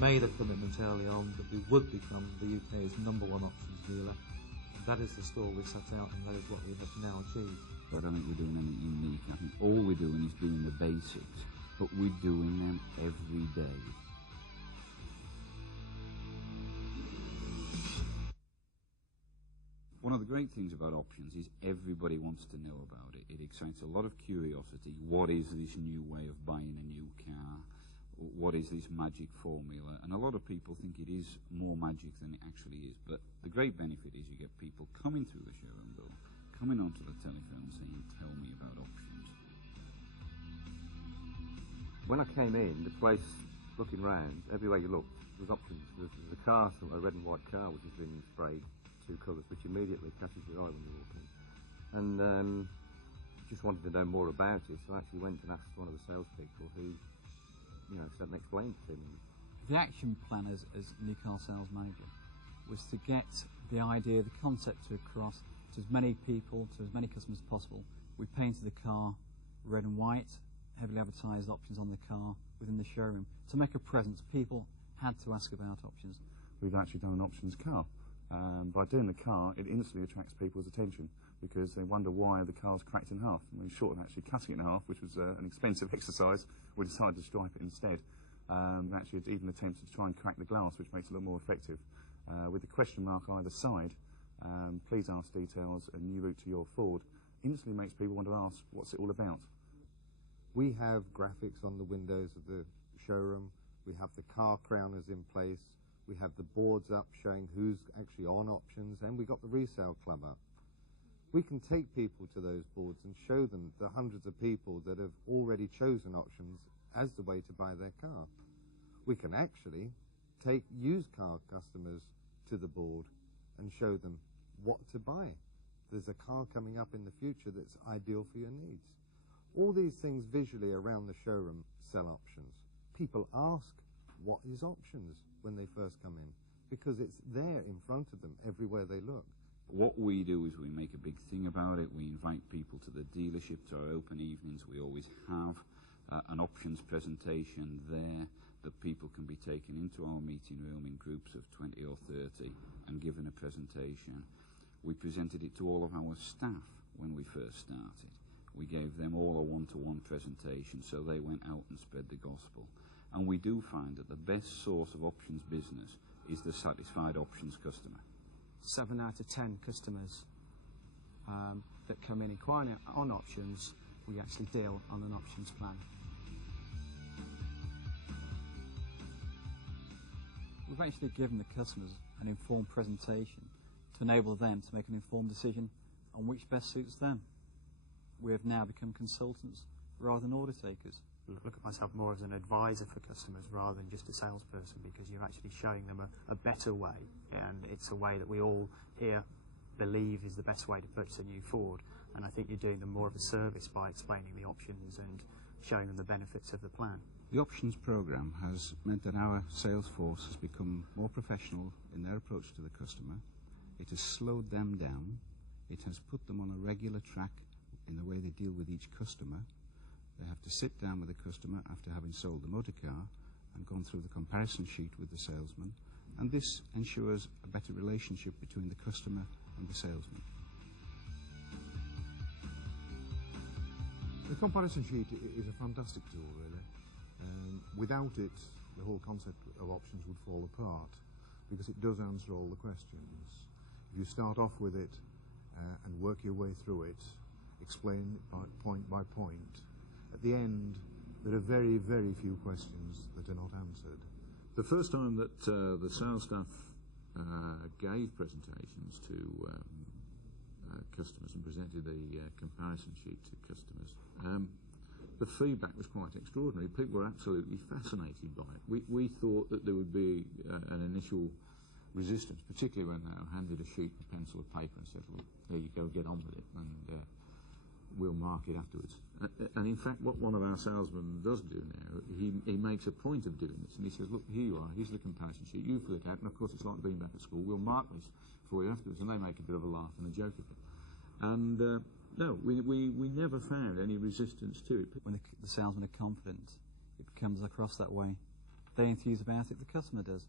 made a commitment early on that we would become the UK's #1 options dealer. That is the store we set out, and that is what we have now achieved. I don't think we're doing anything unique. I think all we're doing is doing the basics, but we're doing them every day. One of the great things about options is everybody wants to know about it. It excites a lot of curiosity. What is this new way of buying a new car? What is this magic formula? And a lot of people think it is more magic than it actually is. But the great benefit is you get people coming through the showroom door, coming onto the telephone saying, tell me about options. When I came in, the place, looking round, everywhere you looked, there was options. There's a car, a red and white car, which has been sprayed 2 colours, which immediately catches your eye when you walk in. And just wanted to know more about it, so I actually went and asked one of the salespeople who, sat and explained it to me. The action plan as new car sales manager was to get the idea, the concept across to as many people, to as many customers as possible. We painted the car red and white, heavily advertised options on the car within the showroom. To make a presence, people had to ask about options. We've actually done an options car. By doing the car, it instantly attracts people's attention because they wonder why the car's cracked in half. I mean, short of actually cutting it in half, which was an expensive exercise, we decided to stripe it instead. Actually, it's even attempted to try and crack the glass, which makes it a little more effective. With the question mark either side, please ask details, a new route to your Ford, instantly makes people want to ask, what's it all about? We have graphics on the windows of the showroom. We have the car crowners in place. We have the boards up showing who's actually on options, and we got the resale club up. We can take people to those boards and show them the hundreds of people that have already chosen options as the way to buy their car. We can actually take used car customers to the board and show them what to buy. There's a car coming up in the future that's ideal for your needs. All these things visually around the showroom sell options. People ask, what is options, when they first come in, because it's there in front of them everywhere they look. What we do is we make a big thing about it. We invite people to the dealership, to our open evenings. We always have an options presentation there that people can be taken into our meeting room in groups of 20 or 30 and given a presentation. We presented it to all of our staff when we first started. We gave them all a one-to-one presentation, so they went out and spread the gospel. And we do find that the best source of options business is the satisfied options customer. 7 out of 10 customers that come in inquiring on options, we actually deal on an options plan. We've actually given the customers an informed presentation to enable them to make an informed decision on which best suits them. We have now become consultants rather than order takers. Look at myself more as an advisor for customers rather than just a salesperson, because you're actually showing them a better way, and it's a way that we all here believe is the best way to purchase a new Ford, and I think you're doing them more of a service by explaining the options and showing them the benefits of the plan. The options programme has meant that our sales force has become more professional in their approach to the customer. It has slowed them down. It has put them on a regular track in the way they deal with each customer. They have to sit down with the customer after having sold the motor car and gone through the comparison sheet with the salesman, and this ensures a better relationship between the customer and the salesman. The comparison sheet is a fantastic tool, really. Without it, the whole concept of options would fall apart, because it does answer all the questions. If you start off with it and work your way through it, explain point by point, at the end, there are very, very few questions that are not answered. The first time that the sales staff gave presentations to customers and presented the comparison sheet to customers, the feedback was quite extraordinary. People were absolutely fascinated by it. We thought that there would be an initial resistance, particularly when they were handed a sheet of pencil or paper and said, well, here you go, get on with it, and we'll mark it afterwards. And in fact, what one of our salesmen does do now, he makes a point of doing this, and he says, look, here you are, here's the comparison sheet, you fill it out, and of course it's like being back at school, we'll mark this for you afterwards, and they make a bit of a laugh and a joke of it. And no, we never found any resistance to it. When the salesmen are confident, it comes across that way. they enthuse about it, the customer does.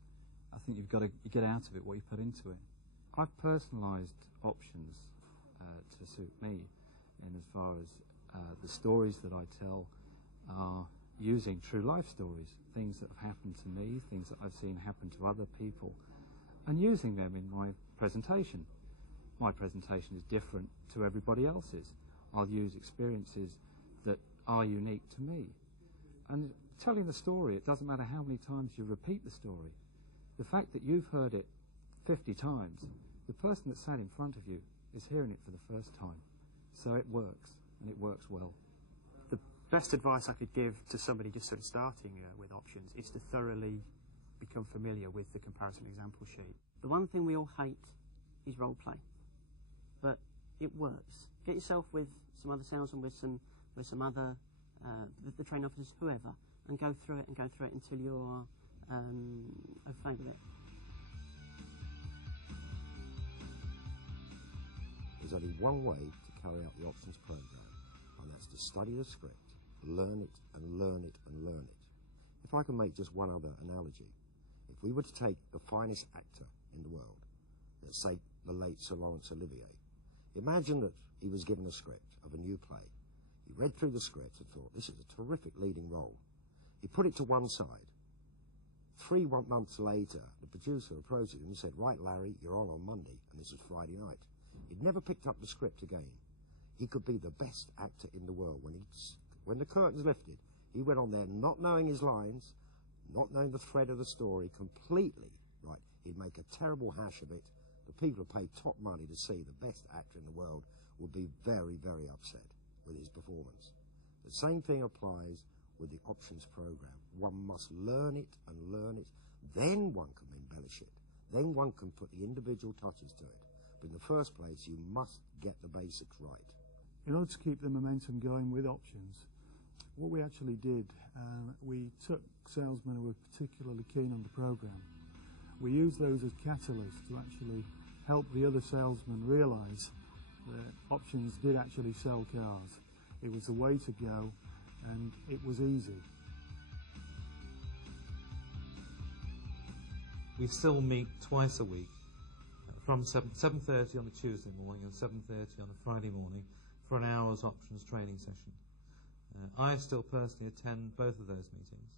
I think you've got to get out of it what you put into it. I've personalised options to suit me, and as far as the stories that I tell are using true life stories, things that have happened to me, things that I've seen happen to other people, and using them in my presentation. My presentation is different to everybody else's. I'll use experiences that are unique to me. And telling the story, it doesn't matter how many times you repeat the story. The fact that you've heard it 50 times, the person that's sat in front of you is hearing it for the first time. So it works, and it works well. The best advice I could give to somebody just sort of starting with options is to thoroughly become familiar with the comparison example sheet. The one thing we all hate is role play, but it works. Get yourself with some other salesmen, with some other the train officers, whoever, and go through it until you're au fait with it. There's only one way to carry out the options program, and that's to study the script, learn it and learn it and learn it. If I can make just one other analogy, if we were to take the finest actor in the world, let's say the late Sir Laurence Olivier, imagine that he was given a script of a new play. He read through the script and thought, this is a terrific leading role. He put it to one side. 3 months later, the producer approached him and said, right, Larry, you're on Monday, and this is Friday night. He'd never picked up the script again. He could be the best actor in the world. When the curtains lifted, he went on there not knowing his lines, not knowing the thread of the story, completely, right. He'd make a terrible hash of it. The people who paid top money to see the best actor in the world would be very, very upset with his performance. The same thing applies with the options program. One must learn it and learn it, then one can embellish it, then one can put the individual touches to it. But in the first place, you must get the basics right. In order to keep the momentum going with options, what we actually did, we took salesmen who were particularly keen on the program. We used those as catalysts to actually help the other salesmen realise that options did actually sell cars. It was the way to go, and it was easy. We still meet twice a week, from 7:30 on a Tuesday morning and 7:30 on a Friday morning for an hour's options training session. I still personally attend both of those meetings,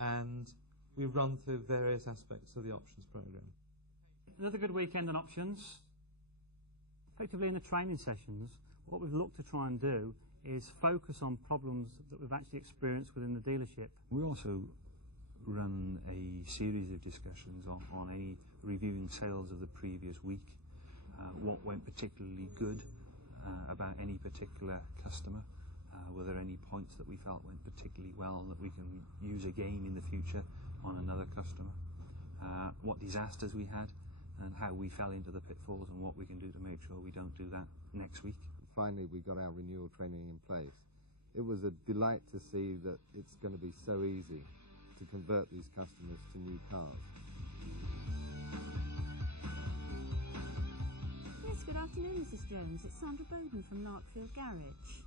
and we run through various aspects of the options program. Another good weekend on options. Effectively in the training sessions, what we've looked to try and do is focus on problems that we've actually experienced within the dealership. We also run a series of discussions on any reviewing sales of the previous week, what went particularly good about any particular customer, were there any points that we felt went particularly well that we can use again in the future on another customer, what disasters we had and how we fell into the pitfalls and what we can do to make sure we don't do that next week. Finally, we got our renewal training in place. It was a delight to see that it's going to be so easy to convert these customers to new cars. Yes, good afternoon, Mrs. Jones. It's Sandra Bowden from Larkfield Garage.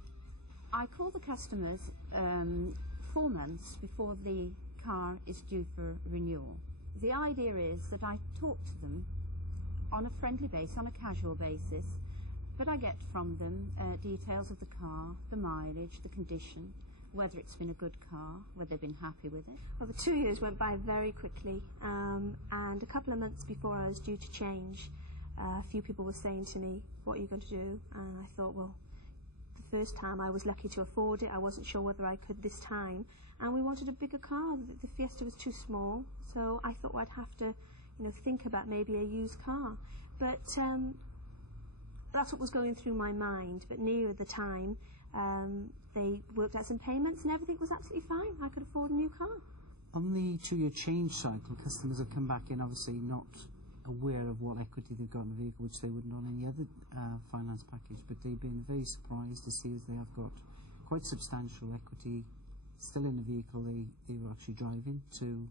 I call the customers 4 months before the car is due for renewal. The idea is that I talk to them on a friendly basis, on a casual basis, but I get from them details of the car, the mileage, the condition, whether it's been a good car, whether they've been happy with it. Well, the 2 years went by very quickly, and a couple of months before I was due to change, a few people were saying to me, what are you going to do? And I thought, well, the first time I was lucky to afford it. I wasn't sure whether I could this time. And we wanted a bigger car. The Fiesta was too small, so I thought, well, I'd have to, think about maybe a used car. But that's what was going through my mind. But nearer the time, they worked out some payments and everything was absolutely fine. I could afford a new car. On the 2-year change cycle, customers have come back in obviously not aware of what equity they've got in the vehicle, which they wouldn't on any other finance package, but they've been very surprised to see as they have got quite substantial equity still in the vehicle they were actually driving to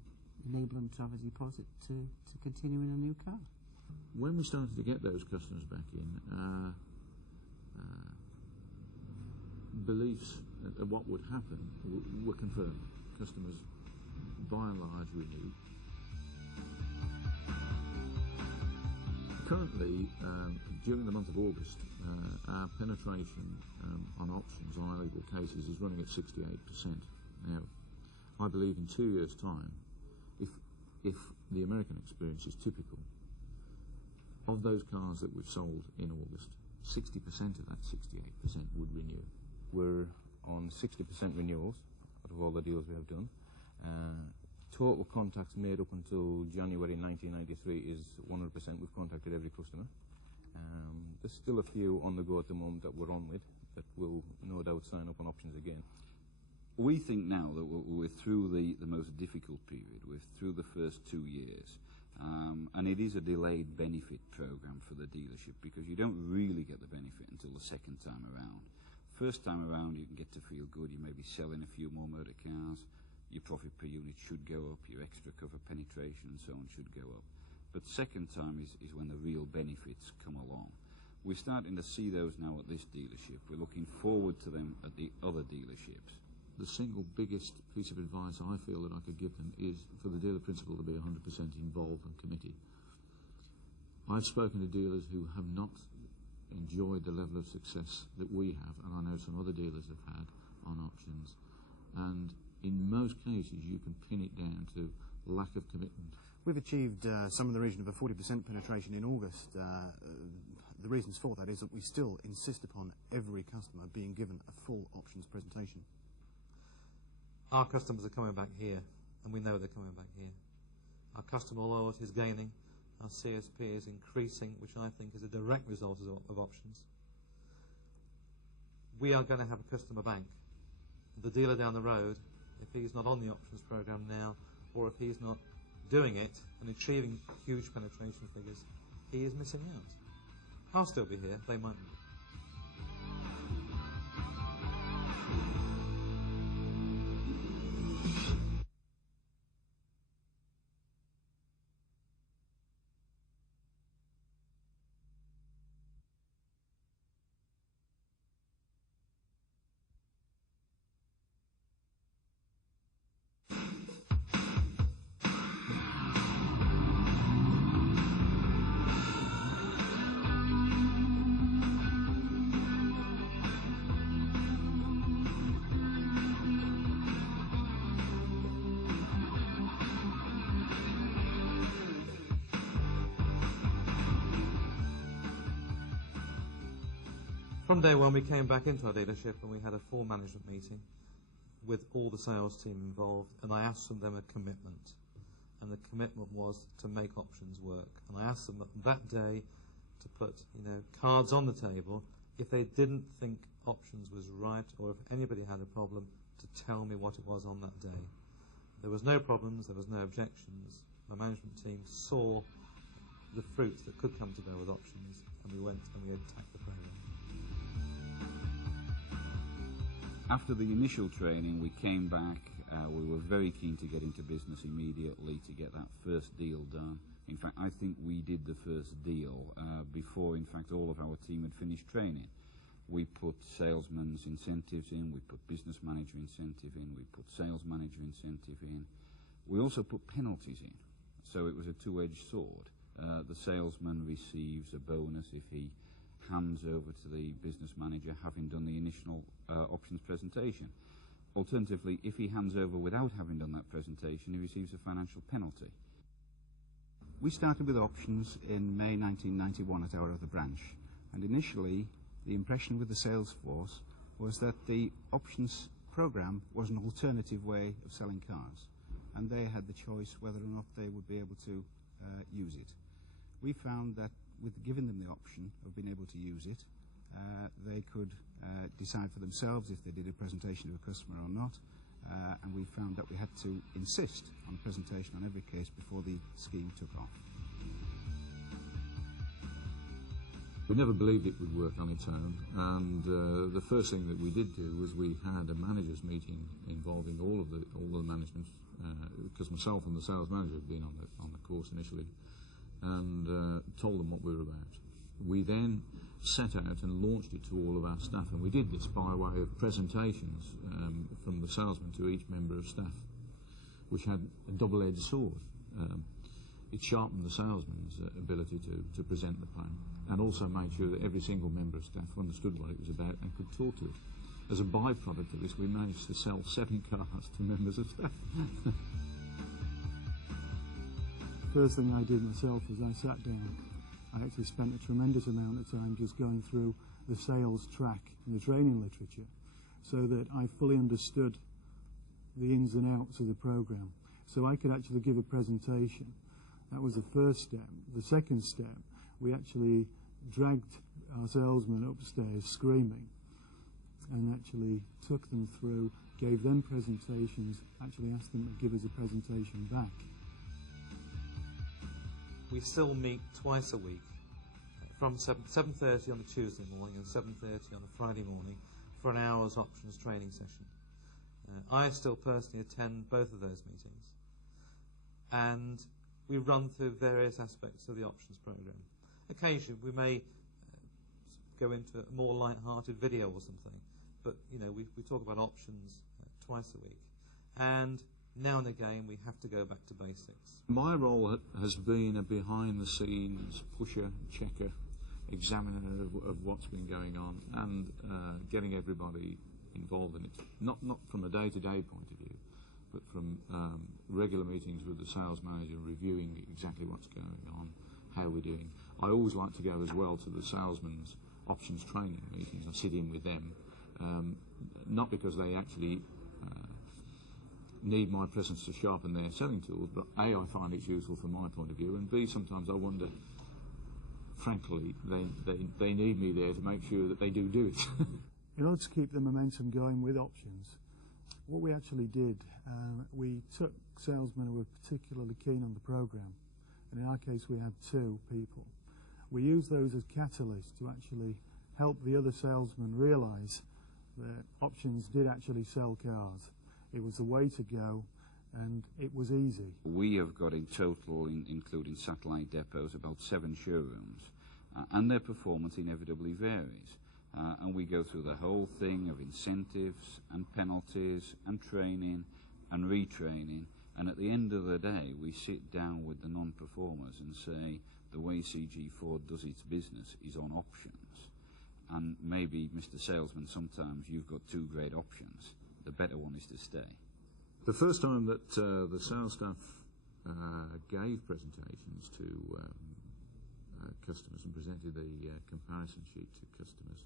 enable them to have a deposit to continue in a new car. When we started to get those customers back in, beliefs of what would happen were confirmed. Customers by and large renew. Currently, during the month of August, our penetration on options on illegal cases is running at 68%. Now, I believe in 2 years' time, if the American experience is typical, of those cars that we've sold in August, 60% of that 68% would renew. We're on 60% renewals out of all the deals we have done. Total contacts made up until January 1993 is 100%. We've contacted every customer. There's still a few on the go at the moment that we're on with that will no doubt sign up on options again. We think now that we're through the most difficult period. We're through the first 2 years. And it is a delayed benefit program for the dealership because you don't really get the benefit until the second time around. First time around you can get to feel good, you may be selling a few more motor cars, your profit per unit should go up, your extra cover penetration and so on should go up. But second time is when the real benefits come along. We're starting to see those now at this dealership. We're looking forward to them at the other dealerships. The single biggest piece of advice I feel that I could give them is for the dealer principal to be 100% involved and committed. I've spoken to dealers who have not enjoyed the level of success that we have, and I know some other dealers have had on options, and in most cases you can pin it down to lack of commitment. We've achieved some in the region of a 40% penetration in August. The reasons for that is that we still insist upon every customer being given a full options presentation. Our customers are coming back here, and we know they're coming back here. Our customer loyalty is gaining, our CSP is increasing, which I think is a direct result of options. We are going to have a customer bank. The dealer down the road, if he's not on the options program now, or if he's not doing it and achieving huge penetration figures, he is missing out. I'll still be here, they might not. From day one, we came back into our dealership and we had a full management meeting with all the sales team involved, and I asked from them a commitment. And the commitment was to make options work. And I asked them that day to put, cards on the table. If they didn't think options was right, or if anybody had a problem, to tell me what it was on that day. There was no problems, there was no objections. My management team saw the fruits that could come to bear with options, and we went and we attacked the program. After the initial training, we came back. We were very keen to get into business immediately, to get that first deal done. In fact, I think we did the first deal before, in fact, all of our team had finished training. We put salesmen's incentives in, we put business manager incentive in, we put sales manager incentive in. We also put penalties in, so it was a two-edged sword. The salesman receives a bonus if he hands over to the business manager having done the initial options presentation. Alternatively, if he hands over without having done that presentation, he receives a financial penalty. We started with options in May 1991 at our other branch, and initially the impression with the sales force was that the options program was an alternative way of selling cars, and they had the choice whether or not they would be able to use it. We found that with giving them the option of being able to use it, they could decide for themselves if they did a presentation to a customer or not, and we found that we had to insist on a presentation on every case before the scheme took off. We never believed it would work on its own, and the first thing that we did do was we had a managers meeting involving all the management, because myself and the sales manager had been on the course initially, and told them what we were about. We then set out and launched it to all of our staff, and we did this by way of presentations from the salesman to each member of staff. which had a double-edged sword. It sharpened the salesman's ability to present the plan, and also made sure that every single member of staff understood what it was about and could talk to it. As a byproduct of this, we managed to sell 7 cars to members of staff. First thing I did myself was I sat down. I actually spent a tremendous amount of time just going through the sales track and the training literature so that I fully understood the ins and outs of the program, so I could actually give a presentation. That was the first step. The second step, we actually dragged our salesmen upstairs screaming and actually took them through, gave them presentations, actually asked them to give us a presentation back. We still meet twice a week from 7:30 on a Tuesday morning and 7:30 on a Friday morning for an hour's options training session. I still personally attend both of those meetings, and we run through various aspects of the options program. Occasionally we may go into a more light-hearted video or something, but we talk about options twice a week, and now and again we have to go back to basics. My role has been a behind-the-scenes pusher, checker, examiner of what's been going on, and getting everybody involved in it. Not from a day-to-day point of view, but from regular meetings with the sales manager, reviewing exactly what's going on, how we're doing. I always like to go as well to the salesmen's options training meetings. I sit in with them, not because they actually need my presence to sharpen their selling tools, but A, I find it's useful from my point of view, and B, sometimes I wonder, frankly, they need me there to make sure that they do it. In order to keep the momentum going with options, what we actually did, we took salesmen who were particularly keen on the program, and in our case we had 2 people. We used those as catalysts to actually help the other salesmen realise that options did actually sell cars. It was the way to go, and it was easy. We have got in total, including satellite depots, about 7 showrooms, and their performance inevitably varies. And we go through the whole thing of incentives and penalties and training and retraining, and at the end of the day we sit down with the non-performers and say the way CG Ford does its business is on options, and maybe, Mr. Salesman, sometimes you've got 2 great options. The better one is to stay. The first time that the sales staff gave presentations to customers and presented the comparison sheet to customers,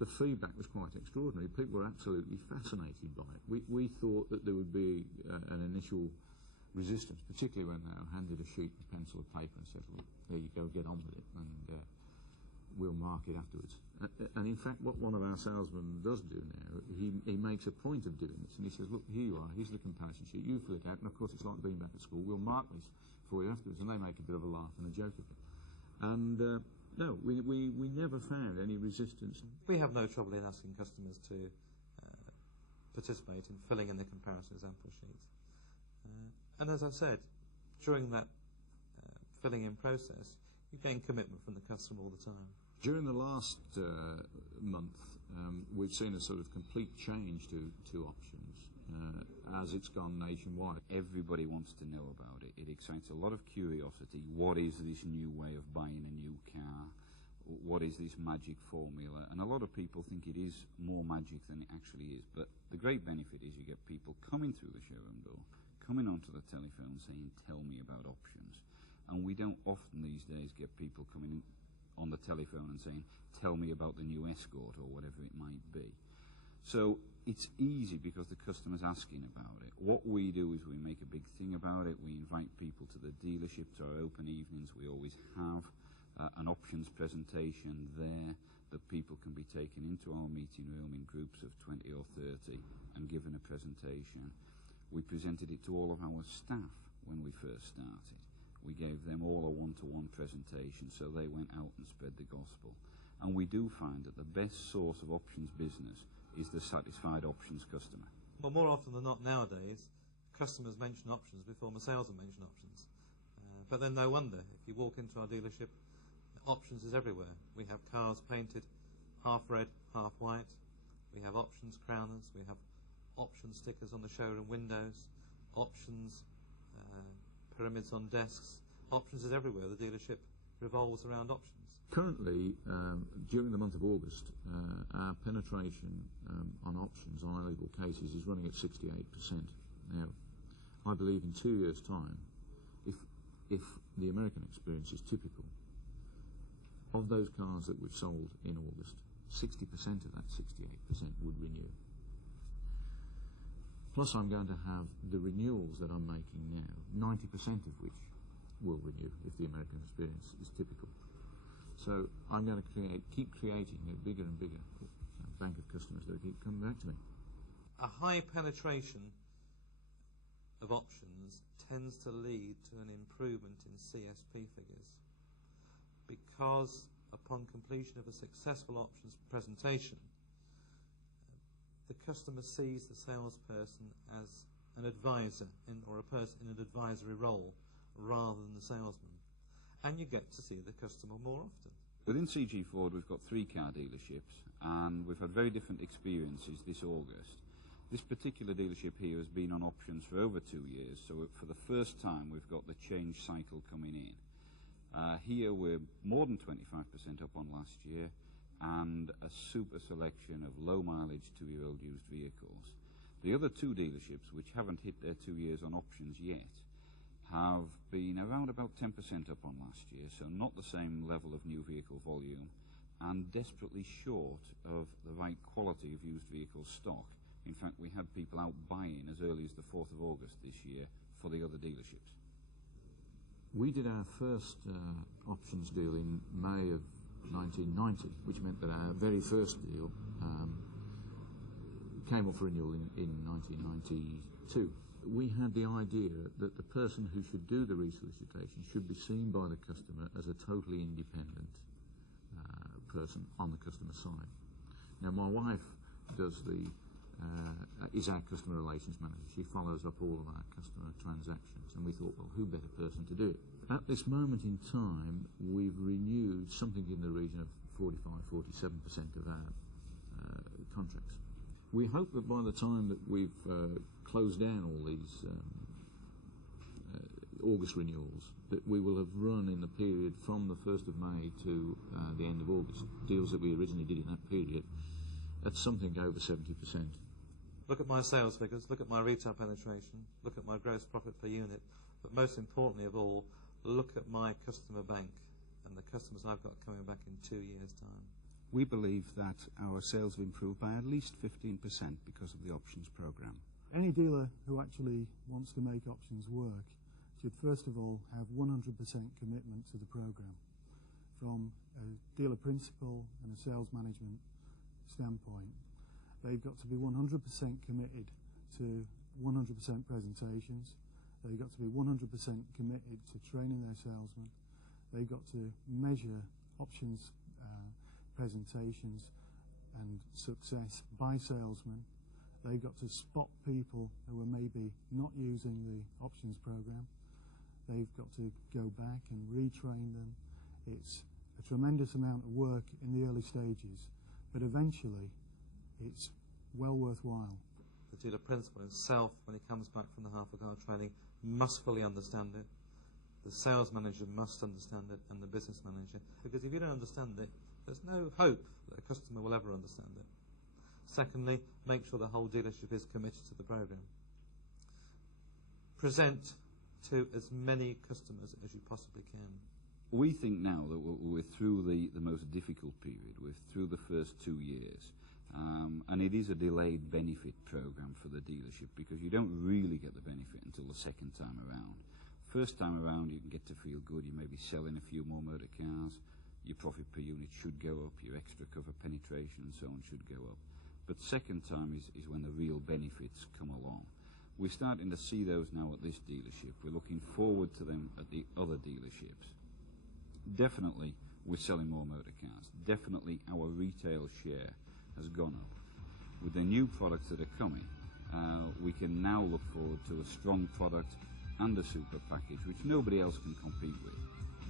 the feedback was quite extraordinary. People were absolutely fascinated by it. We thought that there would be an initial resistance, particularly when they were handed a sheet of pencil or paper and said, "Well, there you go, get on with it, and we'll mark it afterwards." And in fact, what one of our salesmen does do now, he makes a point of doing this, and he says, "Look, here you are, here's the comparison sheet, you fill it out, and of course it's like being back at school, we'll mark this for you afterwards." And they make a bit of a laugh and a joke of it. And no, we never found any resistance. We have no trouble in asking customers to participate in filling in the comparison example sheets. And as I said, during that filling in process, you gain commitment from the customer all the time. During the last month, we've seen a sort of complete change to options as it's gone nationwide. Everybody wants to know about it. It excites a lot of curiosity. What is this new way of buying a new car? What is this magic formula? And a lot of people think it is more magic than it actually is. But the great benefit is you get people coming through the showroom door, coming onto the telephone saying, "Tell me about options." And we don't often these days get people coming in on the telephone and saying, "Tell me about the new Escort," or whatever it might be. So it's easy because the customer's asking about it. What we do is we make a big thing about it. We invite people to the dealership, to our open evenings. We always have an options presentation there that people can be taken into our meeting room in groups of 20 or 30 and given a presentation. We presented it to all of our staff when we first started. We gave them all a one-to-one presentation, so they went out and spread the gospel. And we do find that the best source of options business is the satisfied options customer. Well, more often than not nowadays, customers mention options before the salesmen mention options. But then no wonder, if you walk into our dealership, options is everywhere. We have cars painted half red, half white. We have options crowners. We have option stickers on the showroom windows, options, pyramids on desks. Options is everywhere. The dealership revolves around options. Currently, during the month of August, our penetration on options on illegal cases is running at 68%. Now, I believe in 2 years' time, if the American experience is typical, of those cars that we've sold in August, 60% of that 68% would renew. Plus, I'm going to have the renewals that I'm making now, 90% of which will renew if the American experience is typical. So I'm going to keep creating a bigger and bigger bank of customers that keep coming back to me. A high penetration of options tends to lead to an improvement in CSP figures, because upon completion of a successful options presentation, the customer sees the salesperson as an advisor or a person in an advisory role rather than the salesman, and you get to see the customer more often. Within CG Ford, we've got 3 car dealerships, and we've had very different experiences this August. This particular dealership here has been on options for over 2 years, so for the first time we've got the change cycle coming in. Here we're more than 25% up on last year, and a super selection of low mileage 2-year-old used vehicles. The other 2 dealerships, which haven't hit their 2 years on options yet, have been around about 10% up on last year, so not the same level of new vehicle volume, and desperately short of the right quality of used vehicle stock. In fact, we had people out buying as early as the 4th of August this year for the other dealerships. We did our first options deal in May of 1990, which meant that our very first deal came up for renewal in 1992. We had the idea that the person who should do the resolicitation should be seen by the customer as a totally independent person on the customer side. Now, my wife is our customer relations manager. She follows up all of our customer transactions, and we thought, well, who better person to do it? At this moment in time, we've renewed something in the region of 45–47% of our contracts. We hope that by the time that we've closed down all these August renewals, that we will have run in the period from the 1st of May to the end of August, deals that we originally did in that period, at something over 70%. Look at my sales figures, look at my retail penetration, look at my gross profit per unit, but most importantly of all, look at my customer bank and the customers I've got coming back in 2 years' time. We believe that our sales have improved by at least 15% because of the options program. Any dealer who actually wants to make options work should first of all have 100% commitment to the program. From a dealer principal and a sales management standpoint, they've got to be 100% committed to 100% presentations. They've got to be 100% committed to training their salesmen. They've got to measure options presentations and success by salesmen. They've got to spot people who are maybe not using the options program. They've got to go back and retrain them. It's a tremendous amount of work in the early stages, but eventually it's well worthwhile. The dealer principal himself, when he comes back from the half-a-car training, must fully understand it. The sales manager must understand it, and the business manager, because if you don't understand it, there's no hope that a customer will ever understand it. Secondly, make sure the whole dealership is committed to the program. Present to as many customers as you possibly can. We think now that we're through the most difficult period. We're through the first 2 years. And it is a delayed benefit program for the dealership, because you don't really get the benefit until the second time around. First time around, you can get to feel good. You may be selling a few more motor cars. Your profit per unit should go up. Your extra cover penetration and so on should go up. But second time is when the real benefits come along. We're starting to see those now at this dealership. We're looking forward to them at the other dealerships. Definitely, we're selling more motor cars. Definitely, our retail share has gone up. With the new products that are coming, we can now look forward to a strong product and a super package, which nobody else can compete with,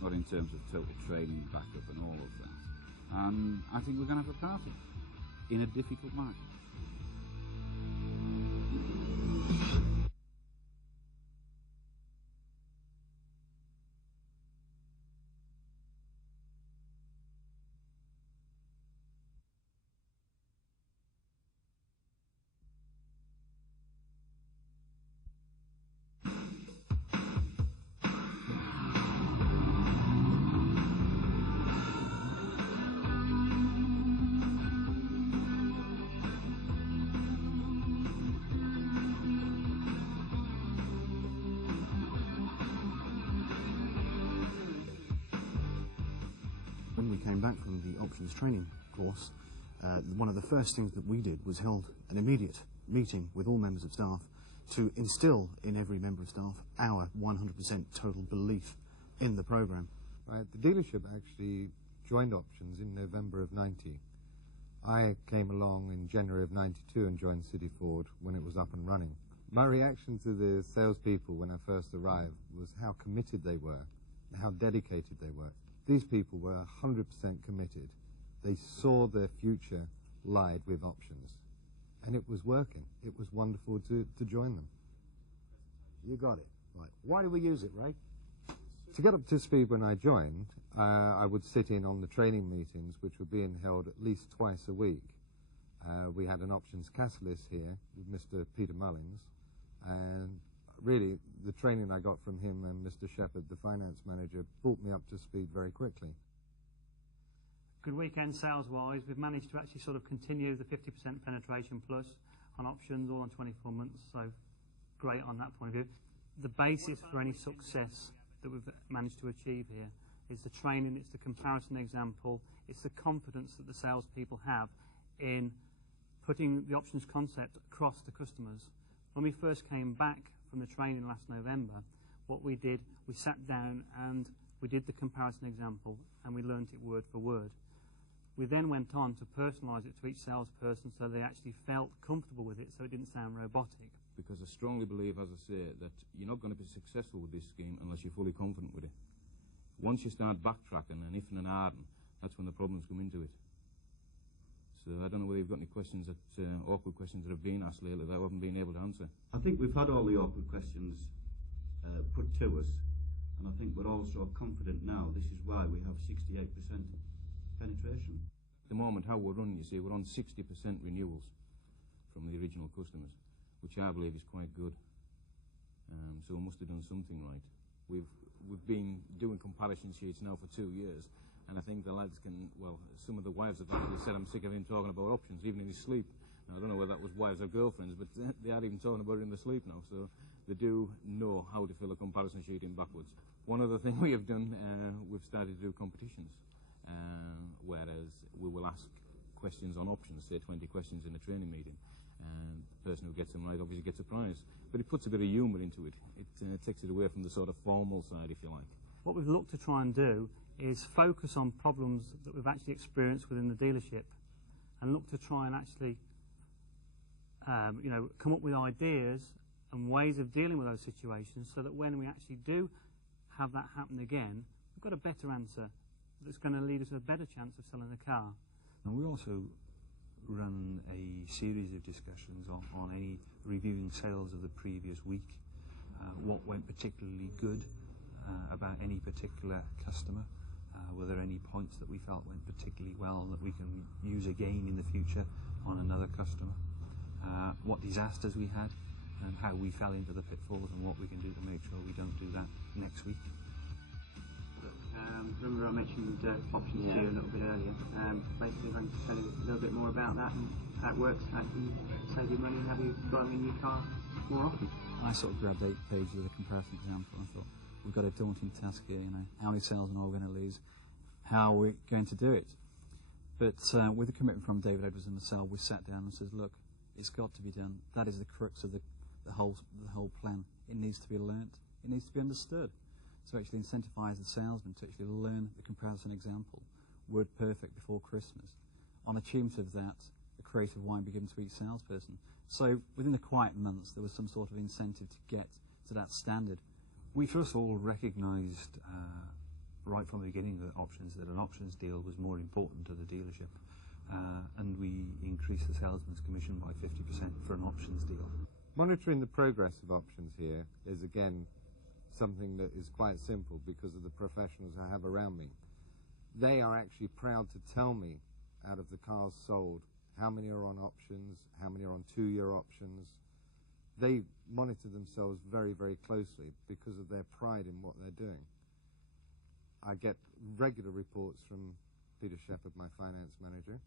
not in terms of total training, backup and all of that. And I think we're going to have a party in a difficult market. came back from the options training course, one of the first things that we did was held an immediate meeting with all members of staff to instill in every member of staff our 100% total belief in the programme. Right, the dealership actually joined options in November of 90. I came along in January of 92 and joined City Ford when it was up and running. My reaction to the salespeople when I first arrived was how committed they were, how dedicated they were. These people were 100% committed. They saw their future lied with options. And it was working. It was wonderful to join them. You got it. Right. Why do we use it, Ray? To get up to speed when I joined, I would sit in on the training meetings, which were being held at least twice a week. We had an options catalyst here with Mr. Peter Mullins, and really the training I got from him and Mr. Shepherd, the finance manager, brought me up to speed very quickly. Good weekend sales-wise. We've managed to actually sort of continue the 50% penetration plus on options, all on 24 months, so great on that point of view. The basis for any success that we've managed to achieve here is the training, it's the comparison example, it's the confidence that the salespeople have in putting the options concept across to customers. When we first came back from the training last November, what we did, we sat down and we did the comparison example and we learnt it word for word. We then went on to personalise it to each salesperson so they actually felt comfortable with it, so it didn't sound robotic. Because I strongly believe, as I say, that you're not going to be successful with this scheme unless you're fully confident with it. Once you start backtracking and ifing and arding, that's when the problems come into it. So I don't know whether you've got any questions, awkward questions that have been asked lately that I haven't been able to answer. I think we've had all the awkward questions put to us, and I think we're also confident now. This is why we have 68% penetration. At the moment, how we're running, you see, we're on 60% renewals from the original customers, which I believe is quite good. So we must have done something right. We've been doing comparison sheets now for 2 years, and I think the lads can, well, some of the wives have actually said, I'm sick of him talking about options, even in his sleep. Now, I don't know whether that was wives or girlfriends, but they are even talking about it in their sleep now, so they do know how to fill a comparison sheet in backwards. One other thing we have done, we've started to do competitions, whereas we will ask questions on options, say 20 questions in a training meeting, and the person who gets them right obviously gets a prize. But it puts a bit of humour into it. It takes it away from the sort of formal side, if you like. What we've looked to try and do is focus on problems that we've actually experienced within the dealership and look to try and actually come up with ideas and ways of dealing with those situations so that when we actually do have that happen again, we've got a better answer that's going to lead us to a better chance of selling the car. And we also run a series of discussions on any reviewing sales of the previous week, what went particularly good about any particular customer, were there any points that we felt went particularly well that we can use again in the future on another customer, what disasters we had and how we fell into the pitfalls and what we can do to make sure we don't do that next week. Remember I mentioned options to you a little bit earlier. Basically, I'm going to tell you a little bit more about that and how it works, how you can save you money and have you got them in your car more often. I sort of grabbed 8 pages of the comparison example and thought, we've got a daunting task here, how many salesmen are we going to lose, how are we going to do it? But with the commitment from David Edwards and myself, we sat down and said, look, it's got to be done. That is the crux of the whole plan. It needs to be learnt. It needs to be understood. So actually incentivise the salesman to actually learn the comparison example, word perfect before Christmas. On achievement of that, a crate of wine be given to each salesperson. So within the quiet months, there was some sort of incentive to get to that standard. We first of all recognised right from the beginning of the options that an options deal was more important to the dealership, and we increased the salesman's commission by 50% for an options deal. Monitoring the progress of options here is again something that is quite simple because of the professionals I have around me. They are actually proud to tell me out of the cars sold how many are on options, how many are on 2-year options. They monitor themselves very, very closely because of their pride in what they're doing. I get regular reports from Peter Shepherd, my finance manager.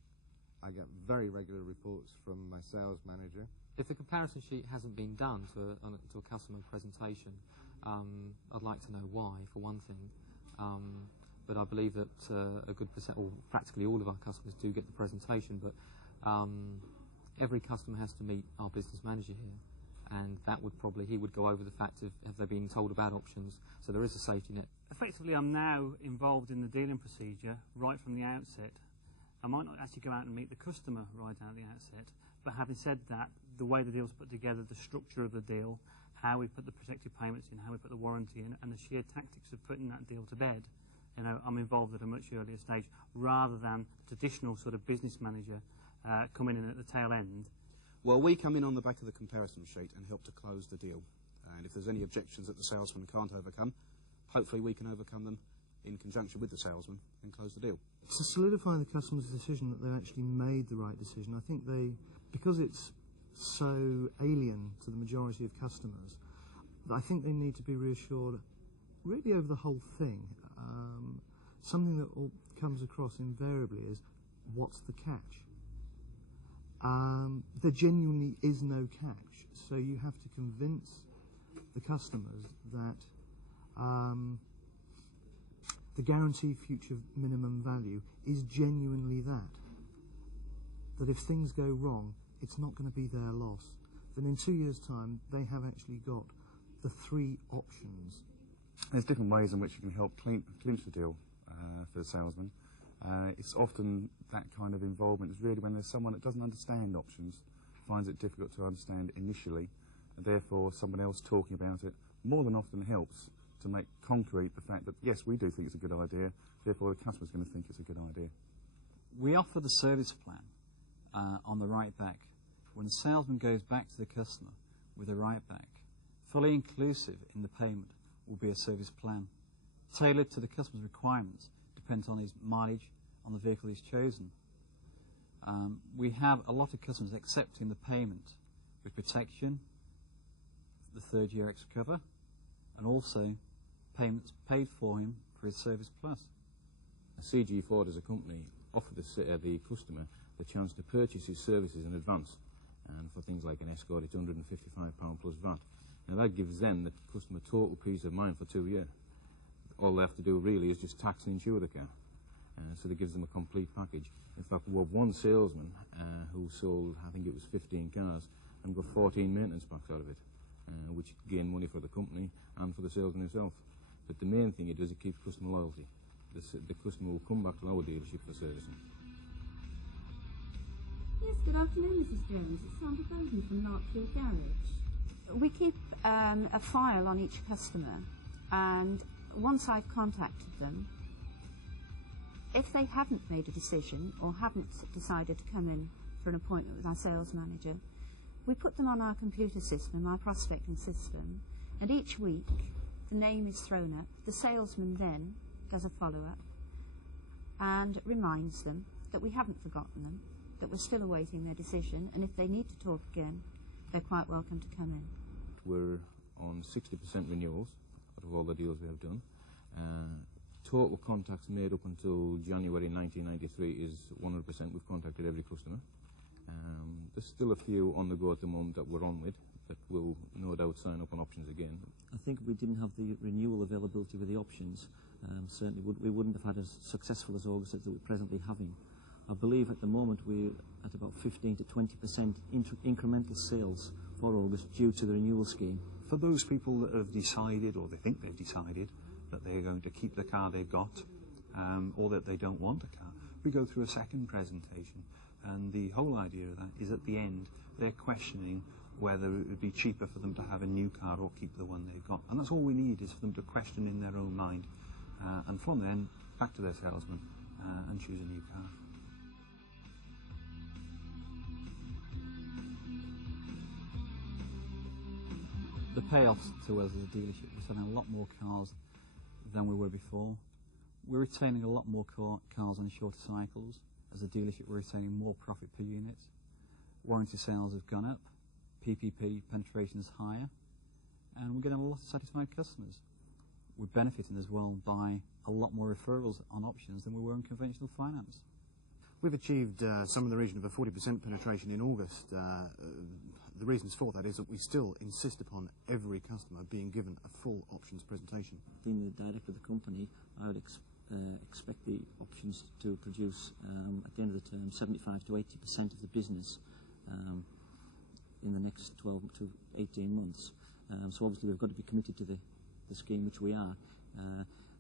I get very regular reports from my sales manager. If the comparison sheet hasn't been done to a customer presentation, I'd like to know why, for one thing. but I believe that a good percent, or practically all of our customers do get the presentation, but every customer has to meet our business manager here, and that would probably, he would go over the fact of have they been told about options, so there is a safety net. Effectively, I'm now involved in the dealing procedure right from the outset. I might not actually go out and meet the customer right out at the outset, but having said that, the way the deal's put together, the structure of the deal, how we put the protective payments in, how we put the warranty in, and the sheer tactics of putting that deal to bed, you know, I'm involved at a much earlier stage, rather than the traditional sort of business manager coming in at the tail end. Well, we come in on the back of the comparison sheet and help to close the deal. And if there's any objections that the salesman can't overcome, hopefully we can overcome them in conjunction with the salesman and close the deal. To solidify the customer's decision that they actually made the right decision, I think because it's so alien to the majority of customers, I think they need to be reassured really over the whole thing. Something that comes across invariably is, what's the catch? There genuinely is no catch, so you have to convince the customers that the guaranteed future minimum value is genuinely that if things go wrong, it's not going to be their loss. Then in 2 years' time, they have actually got the 3 options. There's different ways in which you can help clinch the deal for the salesman. It's often that kind of involvement is really when there's someone that doesn't understand options, finds it difficult to understand initially, and therefore someone else talking about it more than often helps to make concrete the fact that, yes, we do think it's a good idea, therefore the customer's going to think it's a good idea. We offer the service plan on the right back. When the salesman goes back to the customer with a right back, fully inclusive in the payment will be a service plan, tailored to the customer's requirements, depending on his mileage on the vehicle he's chosen. We have a lot of customers accepting the payment with protection, the 3rd year extra cover, and also payments paid for him for his Service Plus. CG Ford as a company offered the customer the chance to purchase his services in advance, and for things like an Escort it's £155 plus VAT. Now that gives them, the customer, total peace of mind for 2 years. All they have to do really is just tax and insure the car, so that gives them a complete package. In fact, we had one salesman who sold, I think it was 15 cars, and got 14 maintenance packs out of it, which gained money for the company and for the salesman himself. But the main thing it does, it keeps customer loyalty. The customer will come back to our dealership for servicing. Yes, good afternoon, Mrs. Jones. It's Sandra Bowden from Larkfield Garage. We keep a file on each customer, and once I've contacted them, if they haven't made a decision or haven't decided to come in for an appointment with our sales manager, we put them on our computer system, our prospecting system, and each week the name is thrown up. The salesman then does a follow-up and reminds them that we haven't forgotten them, that we're still awaiting their decision, and if they need to talk again, they're quite welcome to come in. We're on 60% renewals out of all the deals we have done. Total contacts made up until January 1993 is 100%. We've contacted every customer. There's still a few on the go at the moment that we're on with that will no doubt sign up on options again. I think if we didn't have the renewal availability with the options, certainly we wouldn't have had as successful as August that we're presently having. I believe at the moment we're at about 15 to 20% incremental sales for August due to the renewal scheme. For those people that have decided, or they think they've decided, that they're going to keep the car they've got, or that they don't want a car, we go through a second presentation. And the whole idea of that is at the end, they're questioning whether it would be cheaper for them to have a new car or keep the one they've got. And that's all we need, is for them to question in their own mind. And from then, back to their salesman and choose a new car. The payoffs to us as a dealership, we're selling a lot more cars than we were before. We're retaining a lot more cars on shorter cycles. As a dealership, we're retaining more profit per unit. Warranty sales have gone up. PPP penetration is higher. And we're getting a lot of satisfied customers. We're benefiting as well by a lot more referrals on options than we were in conventional finance. We've achieved some in the region of a 40% penetration in August. The reasons for that is that we still insist upon every customer being given a full options presentation. Being the director of the company, I would expect the options to produce at the end of the term 75 to 80% of the business in the next 12 to 18 months. So obviously we've got to be committed to the scheme, which we are.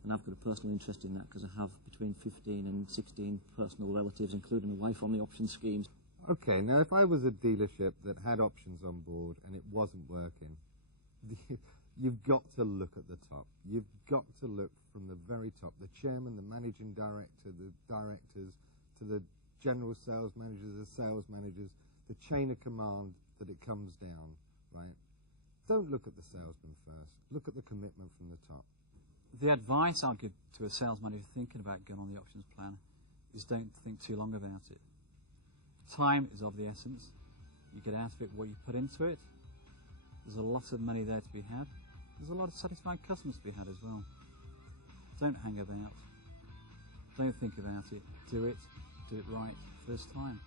And I've got a personal interest in that because I have between 15 and 16 personal relatives, including my wife, on the option schemes. Okay, now if I was a dealership that had options on board and it wasn't working, you've got to look at the top. You've got to look from the very top. The chairman, the managing director, the directors, to the general sales managers, the sales managers, the chain of command that it comes down, right? Don't look at the salesman first. Look at the commitment from the top. The advice I'll give to a sales manager thinking about going on the options plan is don't think too long about it. Time is of the essence. You get out of it what you put into it. There's a lot of money there to be had. There's a lot of satisfied customers to be had as well. Don't hang about. Don't think about it. Do it right first time.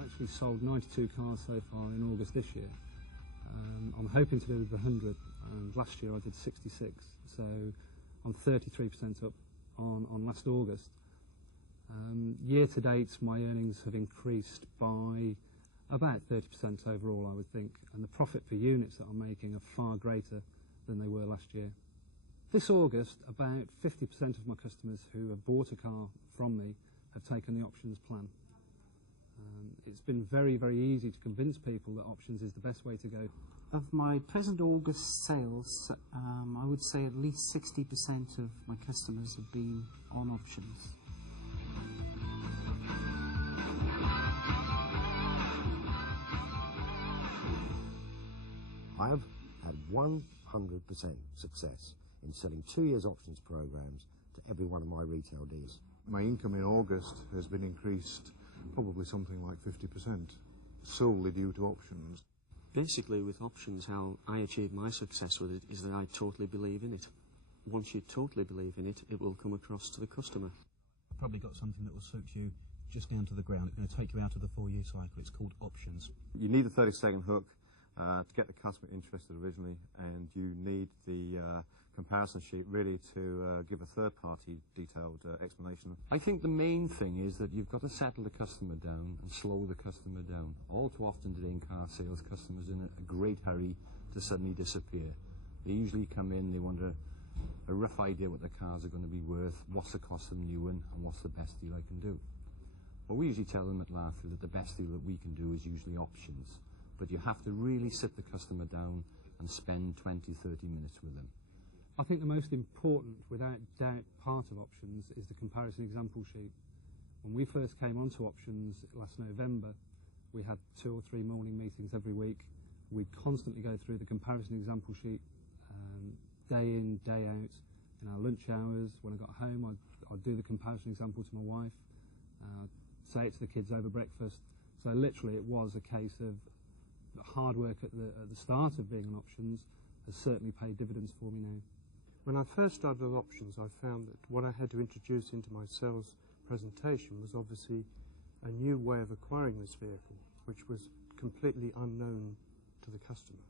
Actually sold 92 cars so far in August this year. I'm hoping to do 100, and last year I did 66, so I'm 33% up on last August. Year to date my earnings have increased by about 30% overall, I would think, and the profit per units that I'm making are far greater than they were last year. This August, about 50% of my customers who have bought a car from me have taken the options plan. It's been very, very easy to convince people that options is the best way to go. Of my present August sales, I would say at least 60% of my customers have been on options. I have had 100% success in selling 2 years options programs to every one of my retail dealers. My income in August has been increased probably something like 50%, solely due to options. Basically, with options, how I achieve my success with it is that I totally believe in it. Once you totally believe in it, it will come across to the customer. I've probably got something that will suit you just down to the ground. It's going to take you out of the 4-year cycle. It's called options. You need a 30-second hook to get the customer interested originally, and you need the comparison sheet really to give a third-party detailed explanation. I think the main thing is that you've got to settle the customer down and slow the customer down. All too often today in car sales, customers in a great hurry to suddenly disappear. They usually come in, they want a rough idea what the cars are going to be worth, what's the cost of new one, and what's the best deal I can do. Well, we usually tell them at Larthfield that the best deal that we can do is usually options. But you have to really sit the customer down and spend 20, 30 minutes with them. I think the most important, without doubt, part of options is the comparison example sheet. When we first came onto options last November, we had 2 or 3 morning meetings every week. We'd constantly go through the comparison example sheet, day in, day out. In our lunch hours, when I got home, I'd do the comparison example to my wife, say it to the kids over breakfast. So literally it was a case of hard work at the start of being on options has certainly paid dividends for me now. When I first started with options, I found that what I had to introduce into my sales presentation was obviously a new way of acquiring this vehicle, which was completely unknown to the customer.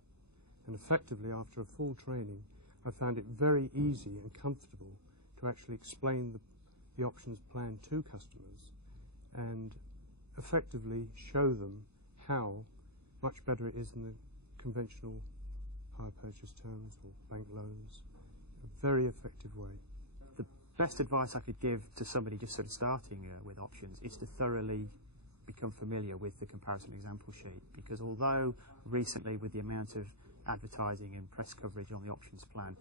And effectively, after a full training, I found it very easy and comfortable to actually explain the options plan to customers and effectively show them how much better it is than the conventional hire purchase terms or bank loans. A very effective way. The best advice I could give to somebody just sort of starting with options is to thoroughly become familiar with the comparison example sheet, because although recently with the amount of advertising and press coverage on the options plan,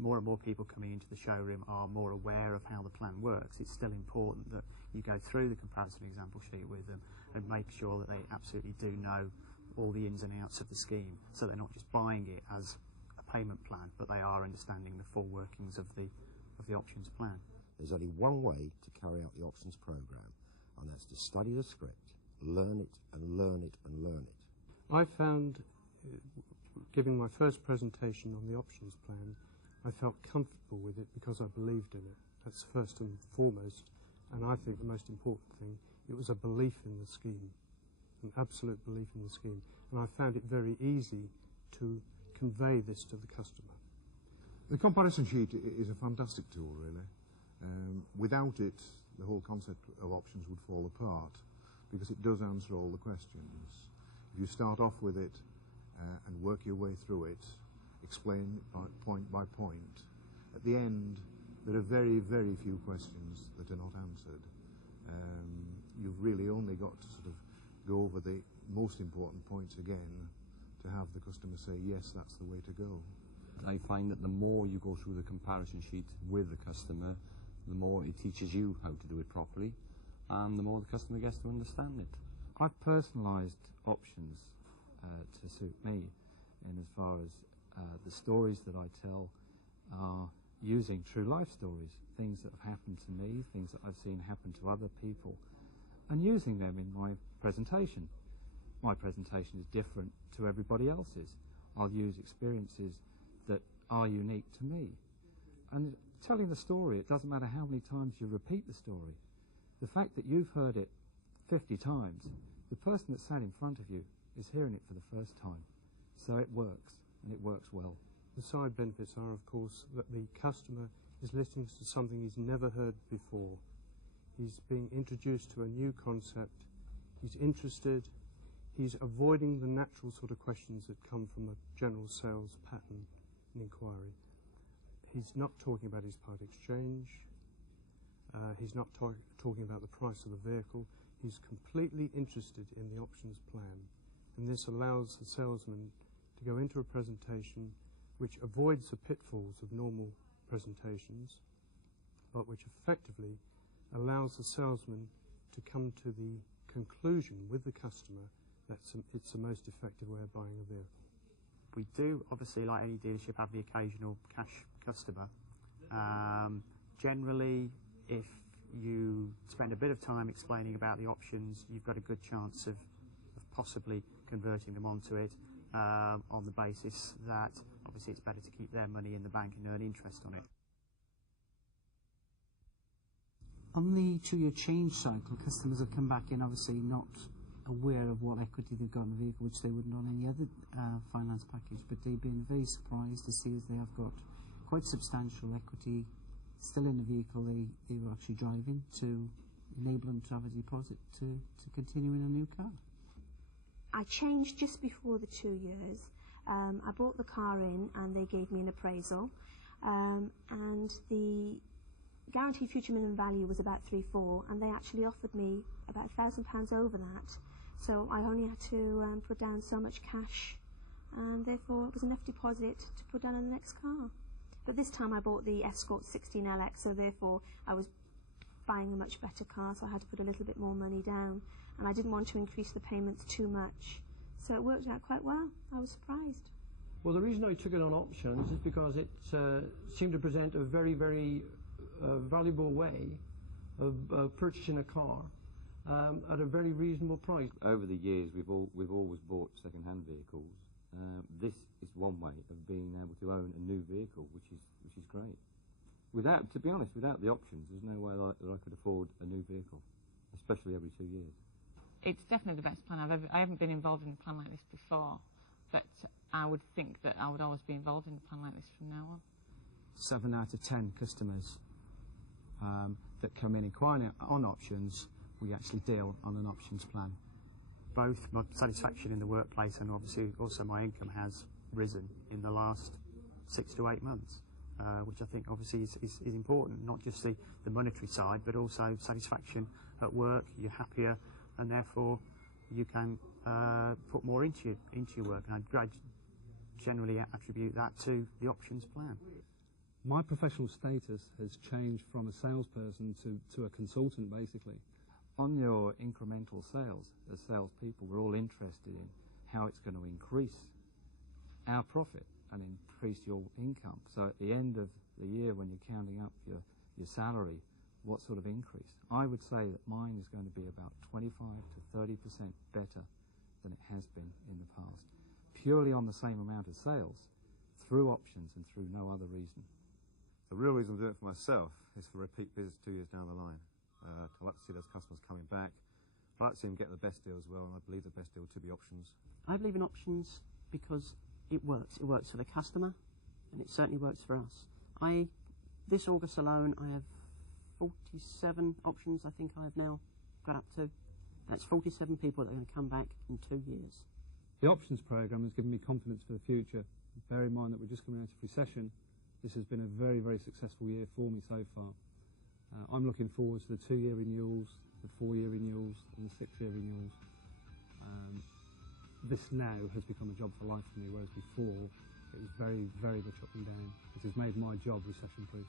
more and more people coming into the showroom are more aware of how the plan works, it's still important that you go through the comparison example sheet with them and make sure that they absolutely do know all the ins and outs of the scheme, so they're not just buying it as a payment plan, but they are understanding the full workings of the options plan. There's only one way to carry out the options program, and that's to study the script, learn it and learn it and learn it. I found, giving my first presentation on the options plan, I felt comfortable with it because I believed in it. That's first and foremost, and I think the most important thing, it was a belief in the scheme, an absolute belief in the scheme, and I found it very easy to convey this to the customer. The comparison sheet is a fantastic tool, really. Without it, the whole concept of options would fall apart, because it does answer all the questions. If you start off with it and work your way through it, explain it point by point, at the end there are very, very few questions that are not answered. You've really only got to sort of go over the most important points again to have the customer say, yes, that's the way to go. I find that the more you go through the comparison sheet with the customer, the more it teaches you how to do it properly, and the more the customer gets to understand it. I've personalised options to suit me, in as far as the stories that I tell are using true life stories, things that have happened to me, things that I've seen happen to other people, and using them in my presentation. My presentation is different to everybody else's. I'll use experiences that are unique to me. And telling the story, it doesn't matter how many times you repeat the story. The fact that you've heard it 50 times, the person that sat in front of you is hearing it for the first time. So it works, and it works well. The side benefits are, of course, that the customer is listening to something he's never heard before. He's being introduced to a new concept. He's interested. He's avoiding the natural sort of questions that come from a general sales pattern and inquiry. He's not talking about his part exchange. He's not talking about the price of the vehicle. He's completely interested in the options plan. And this allows the salesman to go into a presentation which avoids the pitfalls of normal presentations, but which effectively allows the salesman to come to the conclusion with the customer that it's the most effective way of buying a vehicle. We do, obviously, like any dealership, have the occasional cash customer. Generally, if you spend a bit of time explaining about the options, you've got a good chance of possibly converting them onto it on the basis that, obviously, it's better to keep their money in the bank and earn interest on it. On the 2-year change cycle, customers have come back in obviously not aware of what equity they've got in the vehicle, which they wouldn't on any other finance package, but they've been very surprised to see as they have got quite substantial equity still in the vehicle they were actually driving, to enable them to have a deposit to continue in a new car. I changed just before the 2 years. I brought the car in and they gave me an appraisal, and the guaranteed future minimum value was about 3.4, and they actually offered me about £1,000 over that. So I only had to put down so much cash, and therefore it was enough deposit to put down on the next car. But this time I bought the Escort 16LX, so therefore I was buying a much better car, so I had to put a little bit more money down, and I didn't want to increase the payments too much. So it worked out quite well. I was surprised. Well, the reason I took it on options is because it seemed to present a very, very valuable way of purchasing a car at a very reasonable price. Over the years, we've always bought second-hand vehicles. This is one way of being able to own a new vehicle, which is great. To be honest, without the options, there's no way that I could afford a new vehicle, especially every 2 years. It's definitely the best plan I haven't been involved in a plan like this before, but I would think that I would always be involved in a plan like this from now on. 7 out of 10 customers that come in inquiring on options, we actually deal on an options plan. Both my satisfaction in the workplace and obviously also my income has risen in the last 6 to 8 months, which I think obviously is important, not just the monetary side, but also satisfaction at work. You're happier, and therefore you can put more into your work, and I generally attribute that to the options plan. My professional status has changed from a salesperson to a consultant, basically. On your incremental sales, as salespeople, we're all interested in how it's going to increase our profit and increase your income. So at the end of the year, when you're counting up your salary, what sort of increase? I would say that mine is going to be about 25 to 30% better than it has been in the past, purely on the same amount of sales, through options and through no other reason. The real reason I'm doing it for myself is for repeat business 2 years down the line. I'd like to see those customers coming back. I'd like to see them get the best deal as well, and I believe the best deal to be options. I believe in options because it works. It works for the customer, and it certainly works for us. This August alone, I have 47 options I think I have now got up to. That's 47 people that are going to come back in 2 years. The options programme has given me confidence for the future. Bear in mind that we're just coming out of recession. This has been a very, very successful year for me so far. I'm looking forward to the 2-year renewals, the 4-year renewals and the 6-year renewals. This now has become a job for life for me, whereas before it was very, very much up and down. It has made my job recession-proof.